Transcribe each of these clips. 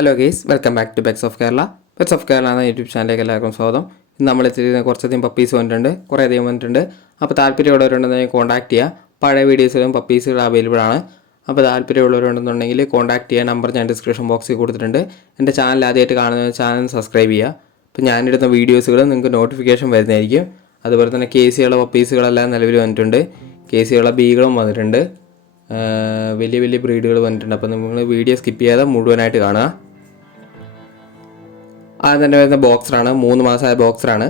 Hello guys, welcome back to pets of Kerala. Pets of Kerala എന്ന YouTube ചാനലിലേക്ക് എല്ലാവർക്കും സ്വാഗതം. ഇന്ന് നമ്മൾ എത്തിയിരിക്കുന്ന കുറച്ചധികം പപ്പീസ് വന്നിട്ടുണ്ട്, കുറേ അധികം വന്നിട്ടുണ്ട്. അപ്പോൾ താല്പര്യമുള്ളവരുണ്ടെന്നുണ്ടെങ്കിൽ കോൺടാക്ട് ചെയ്യുക. പഴയ വീഡിയോസിലും പപ്പീസുകൾ അവൈലബിൾ ആണ്. അപ്പോൾ താല്പര്യമുള്ളവരുണ്ടെന്നുണ്ടെങ്കിൽ കോൺടാക്ട് ചെയ്യുക. നമ്പർ ഞാൻ ഡിസ്ക്രിപ്ഷൻ ബോക്സിൽ കൊടുത്തിട്ടുണ്ട്. എൻ്റെ ചാനൽ ആദ്യമായിട്ട് കാണുന്ന ചാനൽ സബ്സ്ക്രൈബ് ചെയ്യുക. അപ്പോൾ ഞാനിടുന്ന വീഡിയോസുകൾ നിങ്ങൾക്ക് നോട്ടിഫിക്കേഷൻ വരുന്നതായിരിക്കും. അതുപോലെ തന്നെ കേസിയുള്ള പപ്പീസുകളെല്ലാം നിലവിൽ വന്നിട്ടുണ്ട്. കേസിയുള്ള ബീകളും വന്നിട്ടുണ്ട്. വലിയ വലിയ ബ്രീഡുകൾ വന്നിട്ടുണ്ട്. അപ്പോൾ നിങ്ങൾ വീഡിയോ സ്കിപ്പ് ചെയ്യാതെ മുഴുവനായിട്ട് കാണുക. ആദ്യം തന്നെ വരുന്ന ബോക്സറാണ്, 3 മാസമായ ബോക്സറാണ്.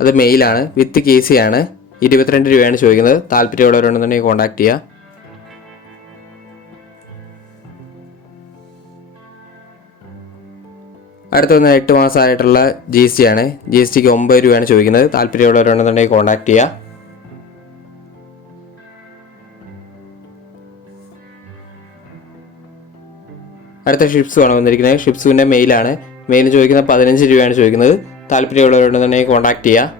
അത് മെയിലാണ്, വിത്ത് കേസിയാണ്. 22 രൂപയാണ് ചോദിക്കുന്നത്. താല്പര്യമുള്ളവരുണ്ടെന്നുണ്ടെങ്കിൽ കോൺടാക്ട് ചെയ്യുക. അടുത്ത വന്ന 8 മാസമായിട്ടുള്ള GST ആണ്. GSTക്ക് 9 രൂപയാണ് ചോദിക്കുന്നത്. താല്പര്യമുള്ളവരുണ്ടെന്നുണ്ടെങ്കിൽ കോൺടാക്ട് ചെയ്യുക. അടുത്ത ഷിപ്സുമാണ് വന്നിരിക്കുന്നത്. ഷിപ്സുവിൻ്റെ മെയിലാണ്. മെയിലിന് ചോദിക്കുന്നത് 15 രൂപയാണ് ചോദിക്കുന്നത്. താല്പര്യമുള്ളവരുണ്ടെന്നുണ്ടെങ്കിൽ കോൺടാക്ട് ചെയ്യുക.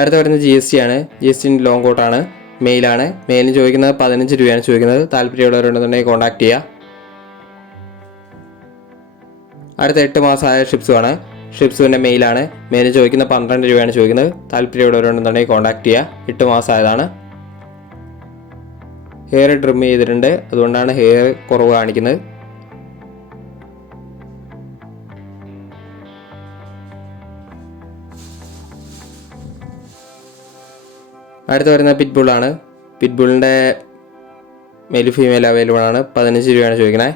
അടുത്ത വരുന്ന GST ആണ്. GSTൻ്റെ ലോങ് കോട്ടാണ്, മെയിലാണ്. മെയിലിന് ചോദിക്കുന്നത് 15 രൂപയാണ് ചോദിക്കുന്നത്. താല്പര്യമുള്ളവരുണ്ടെന്നുണ്ടെങ്കിൽ കോൺടാക്ട് ചെയ്യുക. അടുത്ത 8 മാസമായ ഷിപ്സുമാണ്. ഷിപ്സുവിൻ്റെ മെയിലാണ്. മെയിലിന് ചോദിക്കുന്നത് 12 രൂപയാണ് ചോദിക്കുന്നത്. താല്പര്യമുള്ളവരുണ്ടെന്നുണ്ടെങ്കിൽ കോൺടാക്ട് ചെയ്യുക. 8 മാസമായതാണ്. ഹെയർ ട്രിം ചെയ്തിട്ടുണ്ട്, അതുകൊണ്ടാണ് ഹെയർ കുറവ് കാണിക്കുന്നത്. അടുത്ത് വരുന്ന പിറ്റ്ബുള്ളാണ്. പിറ്റ്ബുള്ളിൻ്റെ മെയിൽ ഫീമെയിൽ അവൈലബിൾ ആണ്. 15 രൂപയാണ് ചോദിക്കുന്നത്.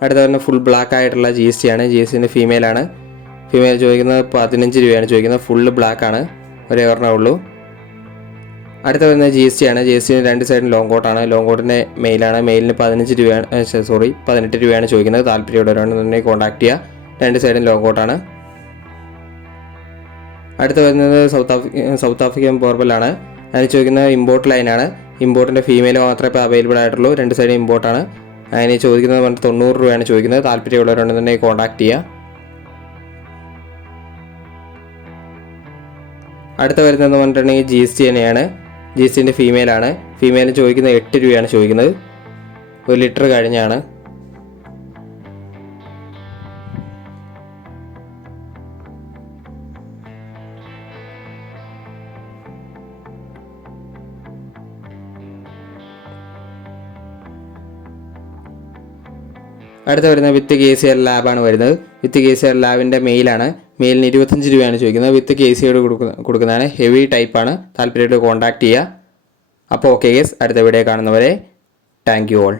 അടുത്ത വരുന്ന ഫുൾ ബ്ലാക്ക് ആയിട്ടുള്ള GST ആണ്. GSTൻ്റെ ഫീമെയിലാണ്. ഫീമെയിൽ ചോദിക്കുന്നത് 15 രൂപയാണ് ചോദിക്കുന്നത്. ഫുള്ള് ബ്ലാക്ക് ആണ്, ഒരേ ഒരെണ്ണേ ഉള്ളൂ. അടുത്ത വരുന്ന GST ആണ്. GSTന് 2 സൈഡിന് ലോങ് കോട്ടാണ്. ലോങ് കോട്ടിൻ്റെ മെയിലാണ്. മെയിലിന് 15 രൂപയാണ് 18 രൂപയാണ് ചോദിക്കുന്നത്. താല്പര്യമുള്ളവരുണ്ടെന്നുണ്ടെങ്കിൽ കോൺടാക്ട് ചെയ്യുക. 2 സൈഡിന് ലോങ് കോട്ടാണ്. അടുത്ത വരുന്നത് സൗത്ത് ആഫ്രിക്കൻ പോർബലാണ്. അതിന് ചോദിക്കുന്നത് ഇമ്പോർട്ട് ലൈനാണ്. ഇമ്പോർട്ടിൻ്റെ ഫീമെയിൽ മാത്രമേ ഇപ്പോൾ അവൈലബിൾ ആയിട്ടുള്ളൂ. 2 സൈഡ് ഇമ്പോർട്ടാണ്. അതിന് ചോദിക്കുന്നത് 90 രൂപയാണ് ചോദിക്കുന്നത്. താല്പര്യമുള്ളവരുണ്ടെന്നുണ്ടെങ്കിൽ കോൺടാക്ട് ചെയ്യുക. അടുത്ത വരുന്നതെന്ന് പറഞ്ഞിട്ടുണ്ടെങ്കിൽ GST തന്നെയാണ്. GSTൻ്റെ ഫീമെയിലാണ്. ഫീമെയിലിന് ചോദിക്കുന്നത് 8 രൂപയാണ് ചോദിക്കുന്നത്. 1 ലിറ്റർ കഴിഞ്ഞാണ്. അടുത്ത വരുന്നത് വിത്ത് KCR ലാബാണ് വരുന്നത്. വിത്ത് KCR ലാബിൻ്റെ മെയിലാണ്. മെയിലിന് 25 രൂപയാണ് ചോദിക്കുന്നത്. വിത്ത് KCR കൊടുക്കുന്നതാണ്. ഹെവി ടൈപ്പാണ്. താല്പര്യമായിട്ട് കോൺടാക്ട് ചെയ്യുക. അപ്പോൾ ഓക്കെ ഗൈസ്, അടുത്ത വീഡിയോ കാണുന്നവരെ താങ്ക് യു ഓൾ.